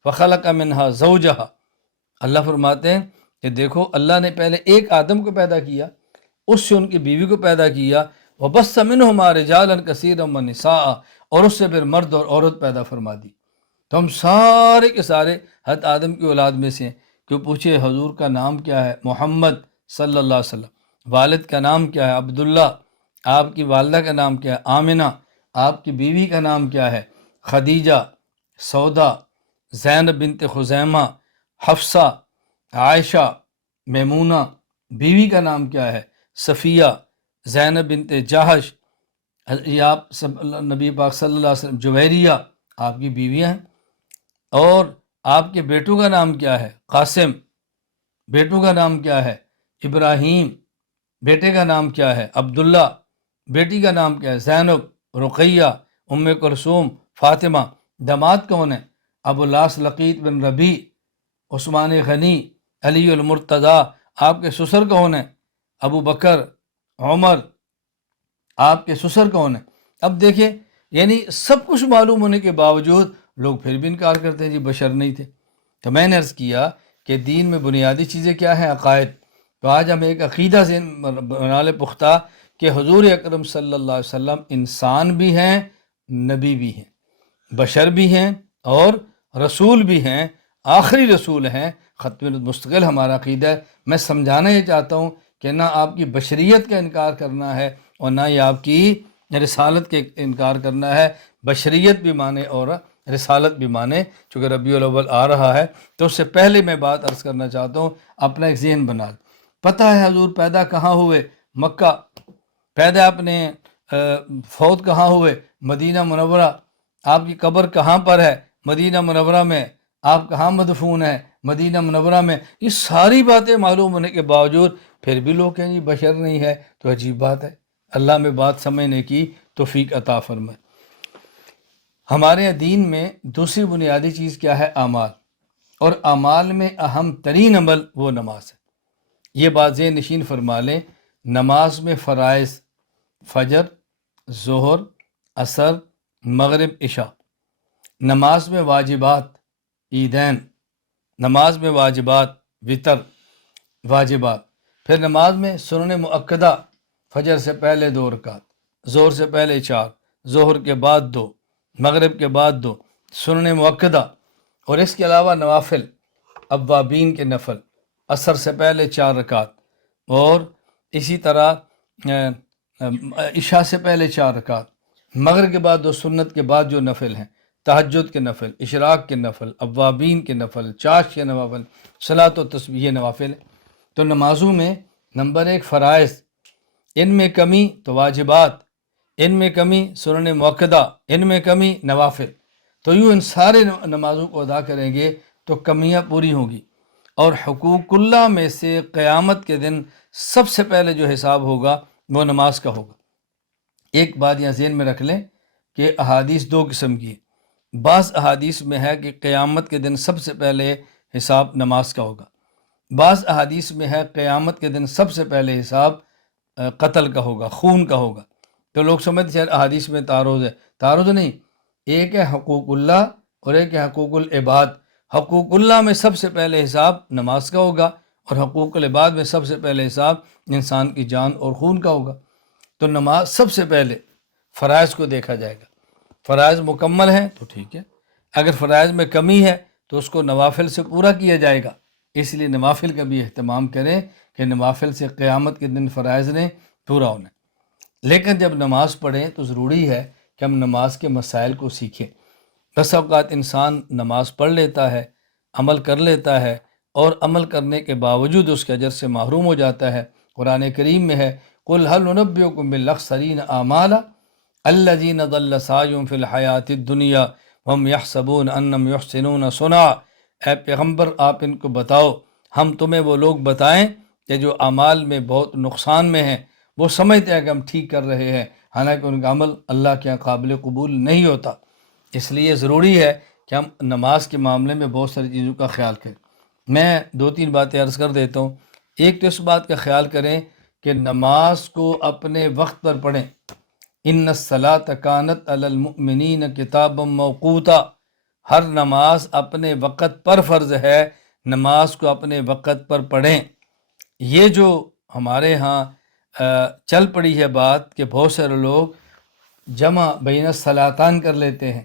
فخلق منها زوجہا۔ اللہ فرماتے ہیں کہ دیکھو، اللہ نے پہلے ایک آدم کو پیدا کیا، اس سے ان کی بیوی کو پیدا کیا، وبث منہما رجالا کثیرا ونساء، اور اس سے پھر مرد اور عورت پیدا فرما دی۔ تو ہم سارے کے سارے حضرت آدم کی اولاد میں سے ہیں۔ کہ پوچھے حضور کا نام کیا ہے؟ محمد صلی اللہ علیہ وسلم۔ والد کا نام کیا ہے؟ عبداللہ۔ آپ کی والدہ کا نام کیا ہے؟ آمنہ۔ آپ کی بیوی کا نام کیا ہے؟ خدیجہ، سودا، زینب بنت خزیمہ، حفصہ، عائشہ، میمونہ۔ بیوی کا نام کیا ہے؟ صفیہ، زینب بنت جہش۔ یہ آپ نبی پاک صلی اللہ علیہ وسلم، جویریہ آپ کی بیویاں ہیں۔ اور آپ کے بیٹوں کا نام کیا ہے؟ قاسم۔ بیٹوں کا نام کیا ہے؟ ابراہیم۔ بیٹے کا نام کیا ہے؟ عبداللہ۔ بیٹی کا نام کیا ہے؟ زینب، رقیہ، ام کلثوم، فاطمہ۔ داماد کون ہیں؟ ابو العاص لقیط بن ربیع، عثمان غنی، علی المرتضیٰ۔ آپ کے سسر کون ہیں؟ ابو بکر، عمر۔ آپ کے سسر کون ہیں؟ اب دیکھیں، یعنی سب کچھ معلوم ہونے کے باوجود لوگ پھر بھی انکار کرتے ہیں جی بشر نہیں تھے۔ تو میں نے عرض کیا کہ دین میں بنیادی چیزیں کیا ہیں؟ عقائد۔ تو آج ہم ایک عقیدہ سے بنا لے پختہ کہ حضور اکرم صلی اللہ علیہ وسلم انسان بھی ہیں، نبی بھی ہیں، بشر بھی ہیں اور رسول بھی ہیں، آخری رسول ہیں۔ ختم مستقل ہمارا عقیدہ ہے۔ میں سمجھانا یہ چاہتا ہوں کہ نہ آپ کی بشریت کا انکار کرنا ہے اور نہ ہی آپ کی رسالت کے انکار کرنا ہے۔ بشریت بھی مانے اور رسالت بھی مانے۔ چونکہ ربیع الاول آ رہا ہے تو اس سے پہلے میں بات عرض کرنا چاہتا ہوں، اپنا ایک ذہن بنا لیں۔ پتہ ہے حضور پیدا کہاں ہوئے؟ مکہ۔ پیدا اپنے فوت کہاں ہوئے؟ مدینہ منورہ۔ آپ کی قبر کہاں پر ہے؟ مدینہ منورہ میں۔ آپ کہاں مدفون ہیں؟ مدینہ منورہ میں۔ یہ ساری باتیں معلوم ہونے کے باوجود پھر بھی لوگ کہیں جی بشر نہیں ہے، تو عجیب بات ہے۔ اللہ میں بات سمجھنے کی توفیق عطا فرمائے۔ ہمارے دین میں دوسری بنیادی چیز کیا ہے؟ اعمال۔ اور اعمال میں اہم ترین عمل وہ نماز ہے۔ یہ بات ذہن نشین فرما لیں، نماز میں فرائض فجر، ظہر، عصر، مغرب، عشاء۔ نماز میں واجبات عیدین، نماز میں واجبات وطر، واجبات۔ پھر نماز میں سنن مؤکدہ، فجر سے پہلے 2 رکعت، ظہر سے پہلے 4، ظہر کے بعد 2، مغرب کے بعد 2، سنن مؤکدہ اور اس کے علاوہ نوافل، اوابین کے نفل، عصر سے پہلے 4 رکعت، اور اسی طرح عشاء سے پہلے 4 رکعت، مغرب کے بعد 2 سنت کے بعد جو نفل ہیں، تہجد کے نفل، اشراق کے نفل، اوابین کے نفل، چاش کے نوافل، صلاۃ و تسبیح نوافل ہیں۔ تو نمازوں میں نمبر 1 فرائض، ان میں کمی تو واجبات، ان میں کمی سنن مؤکدہ، ان میں کمی نوافل۔ تو یوں ان سارے نمازوں کو ادا کریں گے تو کمیاں پوری ہوں گی۔ اور حقوق اللہ میں سے قیامت کے دن سب سے پہلے جو حساب ہوگا وہ نماز کا ہوگا۔ ایک بات یہاں ذہن میں رکھ لیں کہ احادیث 2 قسم کی ہیں۔ بعض احادیث میں ہے کہ قیامت کے دن سب سے پہلے حساب نماز کا ہوگا، بعض احادیث میں ہے قیامت کے دن سب سے پہلے حساب قتل کا ہوگا، خون کا ہوگا۔ تو لوگ سمجھتے ہیں احادیث میں تعارض ہے، تعارض نہیں، ایک ہے حقوق اللہ اور ایک ہے حقوق العباد۔ حقوق اللہ میں سب سے پہلے حساب نماز کا ہوگا، اور حقوق العباد میں سب سے پہلے حساب انسان کی جان اور خون کا ہوگا۔ تو نماز سب سے پہلے فرائض کو دیکھا جائے گا، فرائض مکمل ہیں تو ٹھیک ہے، اگر فرائض میں کمی ہے تو اس کو نوافل سے پورا کیا جائے گا۔ اس لیے نوافل کا بھی اہتمام کریں کہ نوافل سے قیامت کے دن فرائض نے پورا ہونا ہے۔ لیکن جب نماز پڑھیں تو ضروری ہے کہ ہم نماز کے مسائل کو سیکھیں۔ بس اوقات انسان نماز پڑھ لیتا ہے، عمل کر لیتا ہے، اور عمل کرنے کے باوجود اس کے اجر سے محروم ہو جاتا ہے۔ قرآن کریم میں ہے قُلْ هَلْ نُنَبِّئُكُم بِالْأَخْسَرِينَ أَعْمَالًا الَّذِينَ ضَلَّ سَعْيُهُمْ فِي الْحَيَاةِ الدُّنْيَا وَهُمْ يَحْسَبُونَ أَنَّهُمْ يُحْسِنُونَ صُنْعًا۔ اے پیغمبر آپ ان کو بتاؤ، ہم تمہیں وہ لوگ بتائیں کہ جو اعمال میں بہت نقصان میں ہیں، وہ سمجھتے ہیں کہ ہم ٹھیک کر رہے ہیں، حالانکہ ان کا عمل اللہ کے یہاں قابل قبول نہیں ہوتا۔ اس لیے ضروری ہے کہ ہم نماز کے معاملے میں بہت ساری چیزوں کا خیال کریں۔ میں 2-3 باتیں عرض کر دیتا ہوں۔ ایک تو اس بات کا خیال کریں کہ نماز کو اپنے وقت پر پڑھیں۔ ان الصلاۃ کانت علی المؤمنین کتابا موقوتا، ہر نماز اپنے وقت پر فرض ہے، نماز کو اپنے وقت پر پڑھیں۔ یہ جو ہمارے ہاں چل پڑی ہے بات کہ بہت سارے لوگ جمع بین الصلاتین کر لیتے ہیں،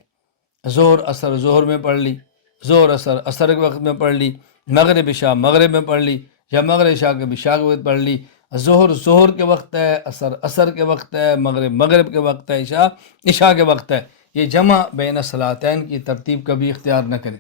ظہر اثر ظہر میں پڑھ لی، ظہر اثر اثر کے وقت میں پڑھ لی، مغرب عشاء مغرب میں پڑھ لی، یا مغرب عشاء کے عشاء کے وقت پڑھ لی، ظہر ظہر کے وقت ہے، اثر اثر کے وقت ہے، مغرب مغرب کے وقت ہے، عشاء عشاء کے وقت ہے۔ یہ جمع بین الصلاتین کی ترتیب کبھی اختیار نہ کریں۔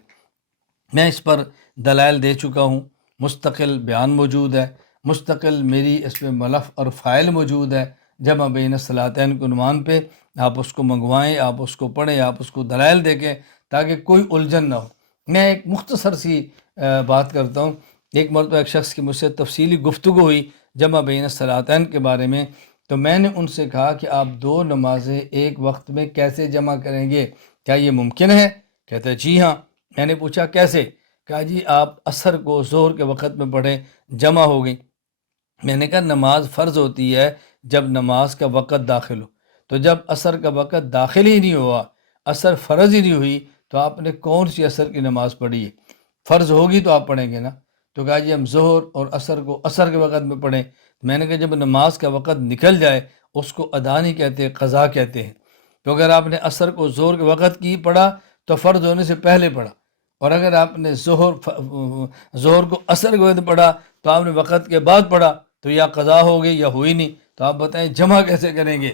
میں اس پر دلائل دے چکا ہوں، مستقل بیان موجود ہے، مستقل میری اس پہ ملف اور فائل موجود ہے، جمع بین الصلاتین کے عنوان پہ آپ اس کو منگوائیں، آپ اس کو پڑھیں، آپ اس کو دلائل دیکھیں تاکہ کوئی الجھن نہ ہو۔ میں ایک مختصر سی بات کرتا ہوں۔ ایک مرتبہ ایک شخص کی مجھ سے تفصیلی گفتگو ہوئی جمع بین الصلاتین کے بارے میں، تو میں نے ان سے کہا کہ آپ 2 نمازیں ایک وقت میں کیسے جمع کریں گے، کیا یہ ممکن ہے؟ کہتے ہیں جی ہاں۔ میں نے پوچھا کیسے؟ کہا جی آپ عصر کو ظہر کے وقت میں پڑھیں، جمع ہو گئی۔ میں نے کہا نماز فرض ہوتی ہے جب نماز کا وقت داخل ہو، تو جب عصر کا وقت داخل ہی نہیں ہوا، عصر فرض ہی نہیں ہوئی، تو آپ نے کون سی عصر کی نماز پڑھی ہے؟ فرض ہوگی تو آپ پڑھیں گے نا۔ تو کہا جی ہم ظہر اور عصر کو عصر کے وقت میں پڑھیں۔ میں نے کہا جب نماز کا وقت نکل جائے اس کو ادا نہیں کہتے، قضا کہتے ہیں۔ تو اگر آپ نے عصر کو ظہر کے وقت کی پڑھا تو فرض ہونے سے پہلے پڑھا، اور اگر آپ نے ظہر کو عصر کے وقت پڑھا تو آپ نے وقت کے بعد پڑھا، تو یا قضا ہو گئی یا ہوئی نہیں۔ تو آپ بتائیں جمع کیسے کریں گے؟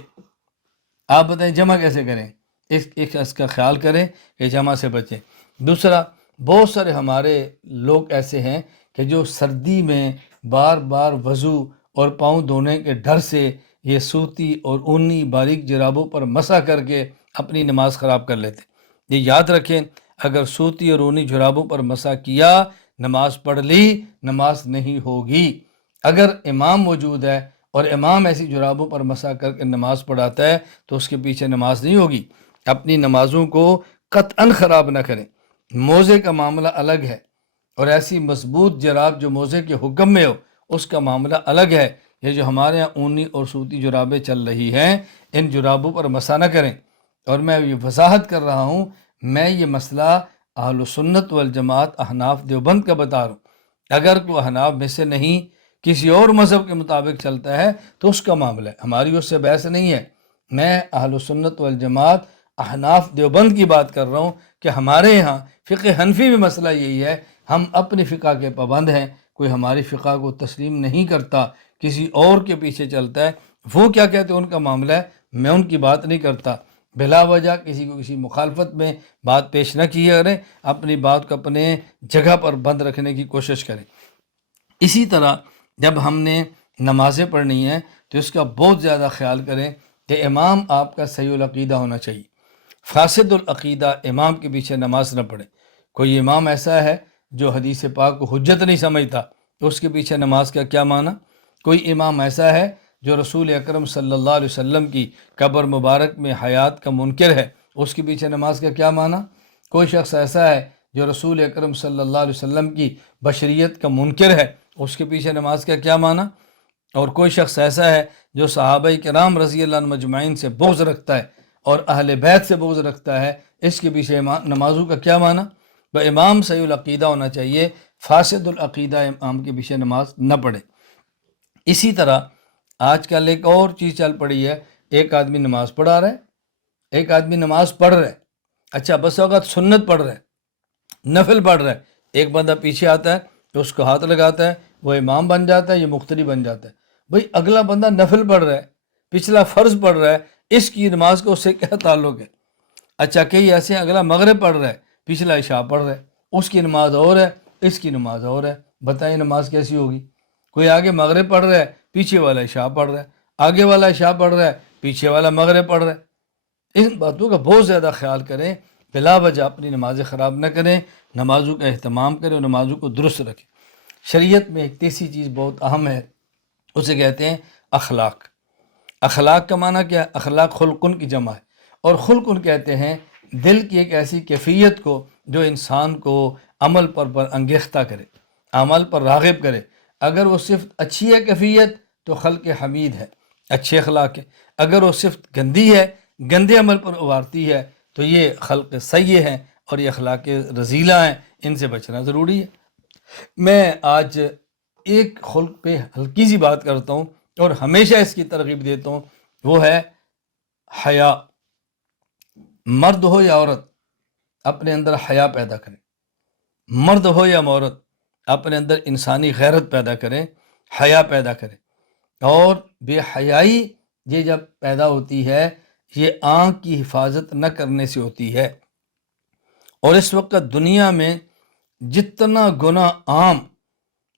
آپ بتائیں جمع کیسے کریں؟ اس کا خیال کریں کہ جمع سے بچیں۔ دوسرا، بہت سارے ہمارے لوگ ایسے ہیں کہ جو سردی میں بار بار وضو اور پاؤں دھونے کے ڈر سے یہ سوتی اور اونی باریک جرابوں پر مسح کر کے اپنی نماز خراب کر لیتے۔ یہ یاد رکھیں، اگر سوتی اور اونی جرابوں پر مسح کیا، نماز پڑھ لی، نماز نہیں ہوگی۔ اگر امام موجود ہے اور امام ایسی جرابوں پر مسح کر کے نماز پڑھاتا ہے تو اس کے پیچھے نماز نہیں ہوگی۔ اپنی نمازوں کو قطعاً خراب نہ کریں۔ موزے کا معاملہ الگ ہے، اور ایسی مضبوط جراب جو موزے کے حکم میں ہو اس کا معاملہ الگ ہے۔ یہ جو ہمارے یہاں اونی اور سوتی جرابیں چل رہی ہیں، ان جرابوں پر مسح نہ کریں۔ اور میں یہ وضاحت کر رہا ہوں، میں یہ مسئلہ اہل سنت والجماعت احناف دیوبند کا بتا رہا ہوں۔ اگر کوئی احناف میں سے نہیں کسی اور مذہب کے مطابق چلتا ہے تو اس کا معاملہ ہے، ہماری اس سے بحث نہیں ہے۔ میں اہل سنت والجماعت احناف دیوبند کی بات کر رہا ہوں کہ ہمارے یہاں فقہ حنفی میں مسئلہ یہی ہے، ہم اپنی فقہ کے پابند ہیں، کوئی ہماری فقہ کو تسلیم نہیں کرتا، کسی اور کے پیچھے چلتا ہے، وہ کیا کہتے ہیں ان کا معاملہ ہے، میں ان کی بات نہیں کرتا۔ بلا وجہ کسی کو کسی مخالفت میں بات پیش نہ کیا کریں، اپنی بات کو اپنے جگہ پر بند رکھنے کی کوشش کریں۔ اسی طرح جب ہم نے نمازیں پڑھنی ہیں تو اس کا بہت زیادہ خیال کریں کہ امام آپ کا صحیح العقیدہ ہونا چاہیے۔ فاسد العقیدہ امام کے پیچھے نماز نہ پڑھے۔ کوئی امام ایسا ہے جو حدیث پاک کو حجت نہیں سمجھتا تو اس کے پیچھے نماز کا کیا معنی؟ کوئی امام ایسا ہے جو رسول اکرم صلی اللہ علیہ وسلم کی قبر مبارک میں حیات کا منکر ہے، اس کے پیچھے نماز کا کیا معنی؟ کوئی شخص ایسا ہے جو رسول اکرم صلی اللہ علیہ وسلم کی بشریت کا منکر ہے، اس کے پیچھے نماز کا کیا معنی؟ اور کوئی شخص ایسا ہے جو صحابہ کرام رضی اللہ عنہ مجمعین سے بغض رکھتا ہے اور اہل بیت سے بغض رکھتا ہے، اس کے پیچھے نمازوں کا کیا معنی؟ تو امام صحیح العقیدہ ہونا چاہیے، فاسد العقیدہ امام کے پیچھے نماز نہ پڑھے۔ اسی طرح آج کل ایک اور چیز چل پڑی ہے، ایک آدمی نماز پڑھا رہا ہے، ایک آدمی نماز پڑھ رہا ہے، اچھا بس اوقات سنت پڑھ رہا ہے، نفل پڑھ رہا ہے، ایک بندہ پیچھے آتا ہے تو اس کو ہاتھ لگاتا ہے، وہ امام بن جاتا ہے، یہ مقتدی بن جاتا ہے۔ بھئی اگلا بندہ نفل پڑھ رہا ہے، پچھلا فرض پڑھ رہا ہے، اس کی نماز کو اس سے کیا تعلق ہے؟ اچھا کئی ایسے ہیں، اگلا مغرب پڑھ رہا ہے، پچھلا عشاء پڑھ رہا ہے، اس کی نماز اور ہے، اس کی نماز اور ہے، بتائیں نماز کیسی ہوگی؟ کوئی آگے مغرب پڑھ رہا ہے، پیچھے والا عشاء پڑھ رہا ہے، آگے والا عشاء پڑھ رہا ہے، پیچھے والا مغرب پڑھ رہا ہے۔ ان باتوں کا بہت زیادہ خیال کریں، بلا وجہ اپنی نمازیں خراب نہ کریں، نمازوں کا اہتمام کریں اور نمازوں کو درست رکھیں۔ شریعت میں ایک تیسری چیز بہت اہم ہے، اسے کہتے ہیں اخلاق۔ اخلاق کا معنی کیا ہے؟ اخلاق خلقن کی جمع ہے، اور خلقن کہتے ہیں دل کی ایک ایسی کیفیت کو جو انسان کو عمل پر انگیختہ کرے، عمل پر راغب کرے۔ اگر وہ صفت اچھی ہے کیفیت تو خلق حمید ہے، اچھے اخلاق ہے۔ اگر وہ صفت گندی ہے، گندے عمل پر ابھارتی ہے تو یہ خلق سیئ ہے اور یہ اخلاق رذیلہ ہیں، ان سے بچنا ضروری ہے۔ میں آج ایک خلق پہ ہلکی سی بات کرتا ہوں اور ہمیشہ اس کی ترغیب دیتا ہوں، وہ ہے حیا۔ مرد ہو یا عورت اپنے اندر حیا پیدا کریں، مرد ہو یا عورت اپنے اندر انسانی غیرت پیدا کریں، حیا پیدا کریں۔ اور بے حیائی یہ جب پیدا ہوتی ہے یہ آنکھ کی حفاظت نہ کرنے سے ہوتی ہے، اور اس وقت دنیا میں جتنا گناہ عام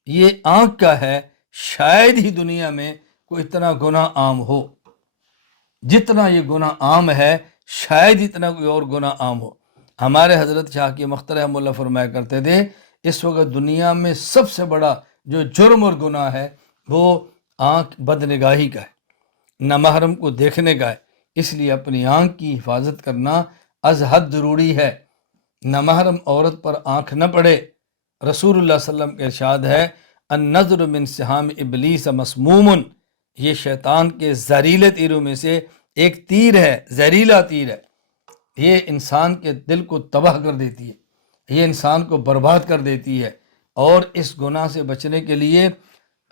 یہ آنکھ کا ہے، شاید ہی دنیا میں کوئی اتنا گناہ عام ہو جتنا یہ گناہ عام ہے، شاید اتنا کوئی اور گناہ عام ہو۔ ہمارے حضرت شاہ کی مخترع اللہ فرمایا کرتے تھے اس وقت دنیا میں سب سے بڑا جو جرم اور گناہ ہے وہ آنکھ بدنگاہی کا ہے، نامحرم کو دیکھنے کا ہے۔ اس لیے اپنی آنکھ کی حفاظت کرنا از حد ضروری ہے، نامحرم عورت پر آنکھ نہ پڑے۔ رسول اللہ صلی اللہ علیہ وسلم کا ارشاد ہے النظر من سہام ابلیس مسموم، یہ شیطان کے زہریلے تیروں میں سے ایک تیر ہے، زہریلا تیر ہے، یہ انسان کے دل کو تباہ کر دیتی ہے، یہ انسان کو برباد کر دیتی ہے۔ اور اس گناہ سے بچنے کے لیے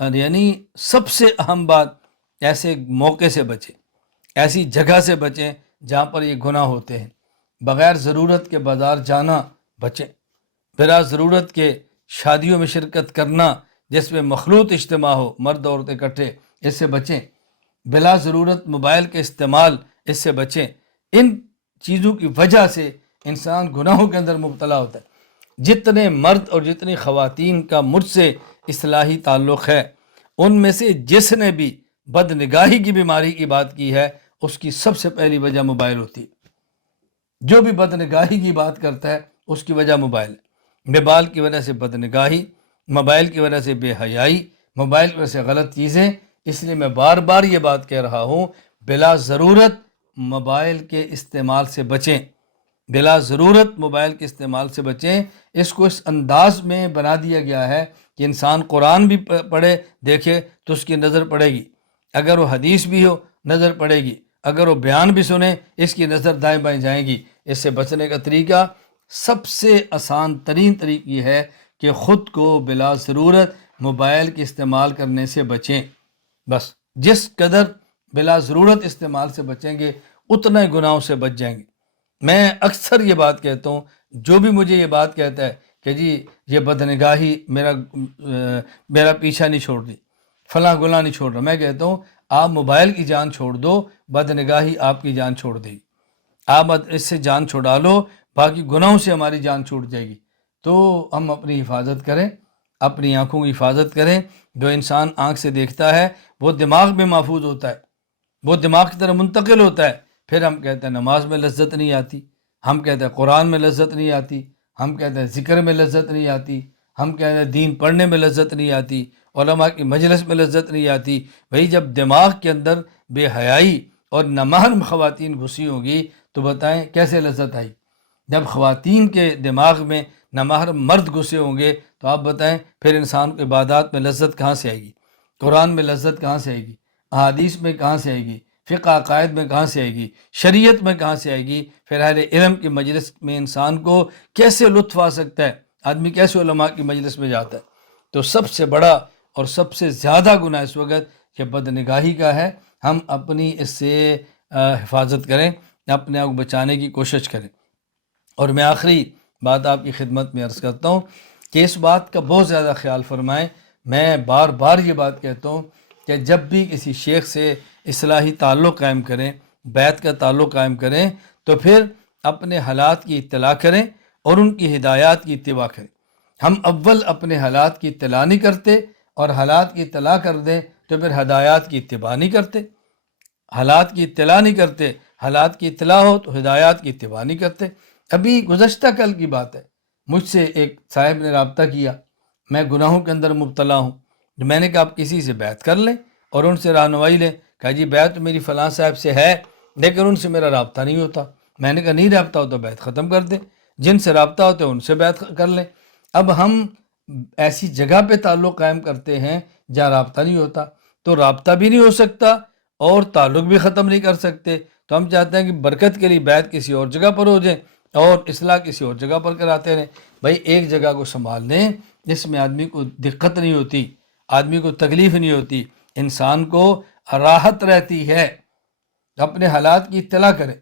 یعنی سب سے اہم بات ایسے موقع سے بچیں، ایسی جگہ سے بچیں جہاں پر یہ گناہ ہوتے ہیں۔ بغیر ضرورت کے بازار جانا بچیں، بلا ضرورت کے شادیوں میں شرکت کرنا جس میں مخلوط اجتماع ہو، مرد عورت اکٹھے، اس سے بچیں۔ بلا ضرورت موبائل کے استعمال، اس سے بچیں۔ ان چیزوں کی وجہ سے انسان گناہوں کے اندر مبتلا ہوتا ہے۔ جتنے مرد اور جتنی خواتین کا مجھ سے اصلاحی تعلق ہے، ان میں سے جس نے بھی بد نگاہی کی بیماری کی بات کی ہے اس کی سب سے پہلی وجہ موبائل ہوتی ہے۔ جو بھی بد نگاہی کی بات کرتا ہے اس کی وجہ موبائل ہے۔ موبائل کی وجہ سے بد نگاہی، موبائل کی وجہ سے بے حیائی، موبائل کی وجہ سے غلط چیزیں۔ اس لیے میں بار بار یہ بات کہہ رہا ہوں، بلا ضرورت موبائل کے استعمال سے بچیں، بلا ضرورت موبائل کے استعمال سے بچیں۔ اس کو اس انداز میں بنا دیا گیا ہے کہ انسان قرآن بھی پڑھے دیکھے تو اس کی نظر پڑے گی، اگر وہ حدیث بھی ہو نظر پڑے گی، اگر وہ بیان بھی سنے اس کی نظر دائیں بائیں جائے گی۔ اس سے بچنے کا طریقہ سب سے آسان ترین طریقہ یہ ہے کہ خود کو بلا ضرورت موبائل کے استعمال کرنے سے بچیں۔ بس جس قدر بلا ضرورت استعمال سے بچیں گے اتنا ہی گناہوں سے بچ جائیں گے۔ میں اکثر یہ بات کہتا ہوں، جو بھی مجھے یہ بات کہتا ہے کہ جی یہ بدنگاہی میرا پیچھا نہیں چھوڑ دی، فلاں گناہ نہیں چھوڑ رہا، میں کہتا ہوں آپ موبائل کی جان چھوڑ دو، بدنگاہی آپ کی جان چھوڑ دے گی۔ آپ اس سے جان چھڑا لو، باقی گناہوں سے ہماری جان چھوٹ جائے گی۔ تو ہم اپنی حفاظت کریں، اپنی آنکھوں کی حفاظت کریں۔ جو انسان آنکھ سے دیکھتا ہے وہ دماغ میں محفوظ ہوتا ہے، وہ دماغ کی طرح منتقل ہوتا ہے۔ پھر ہم کہتے ہیں نماز میں لذت نہیں آتی، ہم کہتے ہیں قرآن میں لذت نہیں آتی، ہم کہتے ہیں ذکر میں لذت نہیں آتی، ہم کہتے ہیں دین پڑھنے میں لذت نہیں آتی، علماء کی مجلس میں لذت نہیں آتی۔ بھئی جب دماغ کے اندر بے حیائی اور نامحرم خواتین گھسی ہوگی تو بتائیں کیسے لذت آئی؟ جب خواتین کے دماغ میں نامحرم مرد گھسے ہوں گے تو آپ بتائیں پھر انسان کو عبادات میں لذت کہاں سے آئے گی؟ قرآن میں لذت کہاں سے آئے گی؟ احادیث میں کہاں سے آئے گی؟ فقہ عقائد میں کہاں سے آئے گی؟ شریعت میں کہاں سے آئے گی؟ پھر اہل علم کی مجلس میں انسان کو کیسے لطف آ سکتا ہے؟ آدمی کیسے علماء کی مجلس میں جاتا ہے؟ تو سب سے بڑا اور سب سے زیادہ گناہ اس وقت یہ بدنگاہی کا ہے۔ ہم اپنی اس سے حفاظت کریں، اپنے آپ کو بچانے کی کوشش کریں۔ اور میں آخری بات آپ کی خدمت میں عرض کرتا ہوں کہ اس بات کا بہت زیادہ خیال فرمائیں۔ میں بار بار یہ بات کہتا ہوں کہ جب بھی کسی شیخ سے اصلاحی تعلق قائم کریں، بیعت کا تعلق قائم کریں، تو پھر اپنے حالات کی اطلاع کریں اور ان کی ہدایات کی اتباع کریں۔ ہم اول اپنے حالات کی اطلاع نہیں کرتے، اور حالات کی اطلاع کر دیں تو پھر ہدایات کی اتباع نہیں کرتے۔ حالات کی اطلاع نہیں کرتے، حالات کی اطلاع ہو تو ہدایات کی اتباع نہیں کرتے۔ ابھی گزشتہ کل کی بات ہے، مجھ سے ایک صاحب نے رابطہ کیا، میں گناہوں کے اندر مبتلا ہوں، میں نے کہا آپ کسی سے بیعت کر لیں اور ان سے رہنمائی لیں۔ کہا جی بیعت میری فلاں صاحب سے ہے لیکن ان سے میرا رابطہ نہیں ہوتا۔ میں نے کہا نہیں رابطہ ہوتا بیعت ختم کر دیں، جن سے رابطہ ہوتا ہے ان سے بیعت کر لیں۔ اب ہم ایسی جگہ پہ تعلق قائم کرتے ہیں جہاں رابطہ نہیں ہوتا، تو رابطہ بھی نہیں ہو سکتا اور تعلق بھی ختم نہیں کر سکتے۔ تو ہم چاہتے ہیں کہ برکت کے لیے بیعت کسی اور جگہ پر ہو جائیں اور اصلاح کسی اور جگہ پر کراتے رہیں۔ بھائی ایک جگہ کو سنبھال لیں جس میں آدمی کو دقت نہیں ہوتی، آدمی کو تکلیف نہیں ہوتی، انسان کو راحت رہتی ہے۔ اپنے حالات کی اطلاع کریں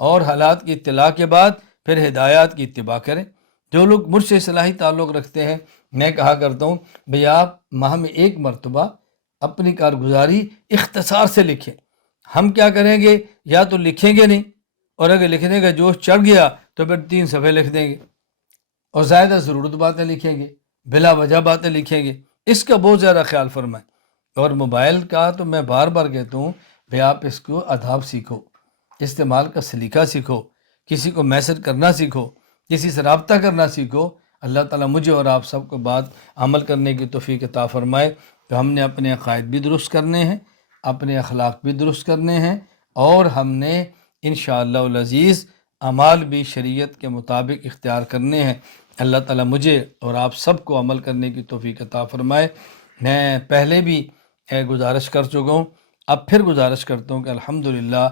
اور حالات کی اطلاع کے بعد پھر ہدایات کی اتباع کریں۔ جو لوگ مجھ سے اصلاحی تعلق رکھتے ہیں، میں کہا کرتا ہوں بھئی آپ ماہ میں ایک مرتبہ اپنی کارگزاری اختصار سے لکھیں۔ ہم کیا کریں گے، یا تو لکھیں گے نہیں، اور اگر لکھنے کا جوش چڑھ گیا تو پھر 3 صفحے لکھ دیں گے اور زیادہ ضرورت باتیں لکھیں گے، بلا وجہ باتیں لکھیں گے۔ اس کا بہت زیادہ خیال فرمائیں۔ اور موبائل کا تو میں بار بار کہتا ہوں بھئی آپ اس کو آداب سیکھو، استعمال کا سلیقہ سیکھو، کسی کو میسج کرنا سیکھو، کسی سے رابطہ کرنا سیکھو۔ اللہ تعالیٰ مجھے اور آپ سب کو بات عمل کرنے کی توفیق عطا فرمائے۔ تو ہم نے اپنے عقائد بھی درست کرنے ہیں، اپنے اخلاق بھی درست کرنے ہیں، اور ہم نے انشاءاللہ العزیز اعمال بھی شریعت کے مطابق اختیار کرنے ہیں۔ اللہ تعالیٰ مجھے اور آپ سب کو عمل کرنے کی توفیق عطا فرمائے۔ میں پہلے بھی گزارش کر چکا ہوں، اب پھر گزارش کرتا ہوں کہ الحمدللہ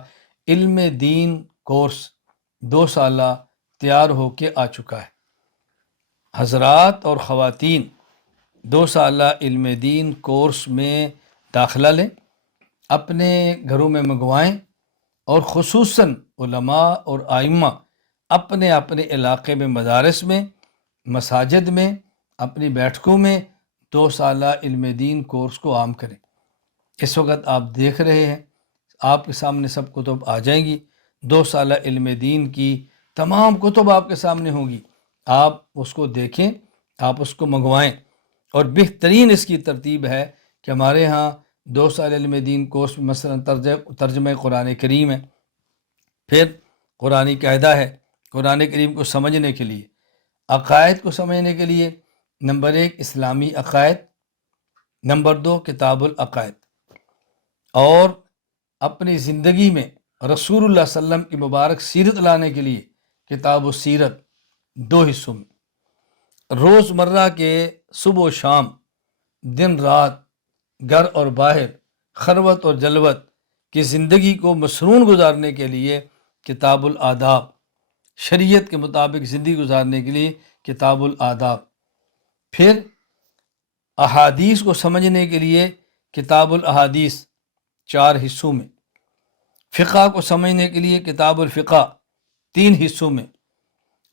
علم دین کورس 2 سالہ تیار ہو کے آ چکا ہے۔ حضرات اور خواتین 2 سالہ علم دین کورس میں داخلہ لیں، اپنے گھروں میں منگوائیں، اور خصوصاً علماء اور ائمہ اپنے اپنے علاقے میں مدارس میں، مساجد میں، اپنی بیٹھکوں میں 2 سالہ علم دین کورس کو عام کریں۔ اس وقت آپ دیکھ رہے ہیں، آپ کے سامنے سب کتب آ جائیں گی، 2 سالہ علم دین کی تمام کتب آپ کے سامنے ہوں گی۔ آپ اس کو دیکھیں، آپ اس کو منگوائیں۔ اور بہترین اس کی ترتیب ہے کہ ہمارے ہاں 2 سال علم دین کورس میں مثلا ترجمہ قرآن کریم ہے، پھر قرآن قاعدہ ہے قرآن کریم کو سمجھنے کے لیے، عقائد کو سمجھنے کے لیے نمبر 1 اسلامی عقائد، نمبر 2 کتاب العقائد، اور اپنی زندگی میں رسول اللہ صلی اللہ علیہ وسلم کی مبارک سیرت لانے کے لیے کتاب السیرت 2 حصوں میں، روز مرہ کے صبح و شام، دن رات، گھر اور باہر، خلوت اور جلوت کی زندگی کو مسنون گزارنے کے لیے کتاب الآداب، شریعت کے مطابق زندگی گزارنے کے لیے کتاب الآداب، پھر احادیث کو سمجھنے کے لیے کتاب الاحادیث 4 حصوں میں، فقہ کو سمجھنے کے لیے کتاب الفقہ 3 حصوں میں،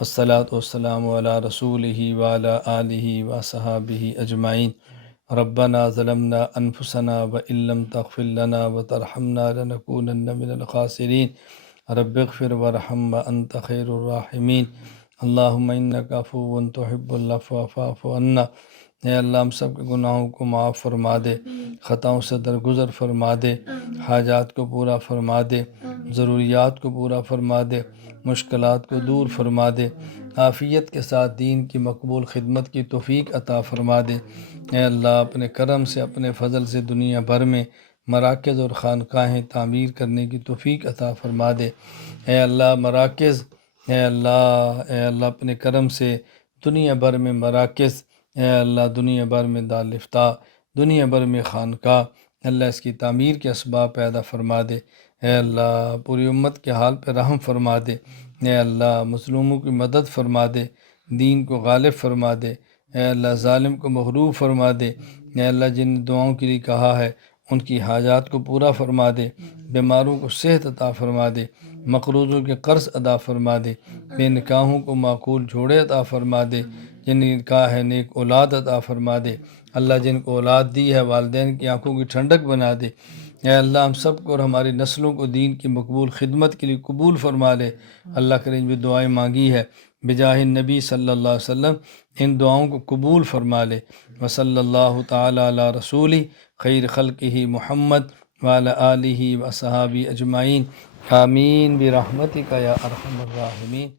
والصلاة والسلام علی رسولہ وعلی آلہ وصحابہ اجمعین۔ ربنا ظلمنا انفسنا وإن لم تغفر لنا وترحمنا لنكونن من الخاسرین۔ رب اغفر وارحم وانت خیر الراحمین۔ اللہم انک عفو تحب العفو فاعف عنا۔ اے اللہ ہم سب کے گناہوں کو معاف فرما دے، خطاؤں سے درگزر فرما دے، حاجات کو پورا فرما دے، ضروریات کو پورا فرما دے، مشکلات کو دور فرما دے، عافیت کے ساتھ دین کی مقبول خدمت کی توفیق عطا فرما دے۔ اے اللہ اپنے کرم سے، اپنے فضل سے دنیا بھر میں مراکز اور خانقاہیں تعمیر کرنے کی توفیق عطا فرما دے۔ اے اللہ مراکز، اے اللہ اپنے کرم سے دنیا بھر میں مراکز، اے اللہ دنیا بھر میں دارالفتاء، دنیا بھر میں خانقاہ، اللہ اس کی تعمیر کے اسباب پیدا فرما دے۔ اے اللہ پوری امت کے حال پہ رحم فرما دے۔ اے اللہ مظلوموں کی مدد فرما دے، دین کو غالب فرما دے۔ اے اللہ ظالم کو مغلوب فرما دے۔ اے اللہ جن دعاؤں کے لیے کہا ہے ان کی حاجات کو پورا فرما دے، بیماروں کو صحت عطا فرما دے، مقروضوں کے قرض ادا فرما دے، بے نکاحوں کو معقول جوڑے عطا فرما دے، جن نکاح ہے نیک اولاد عطا فرما دے۔ اللہ جن کو اولاد دی ہے والدین کی آنکھوں کی ٹھنڈک بنا دے۔ اے اللہ ہم سب کو اور ہماری نسلوں کو دین کی مقبول خدمت کے لیے قبول فرما لے۔ اللہ کریم جو دعائیں مانگی ہے بجاہ النبی صلی اللہ علیہ وسلم، ان دعاؤں کو قبول فرما لے۔ وصلی اللہ تعالی علی رسول خیر خلقہ محمد وعلی آلہ وصحابہ اجمعین، آمین برحمتک یا ارحم الراحمین۔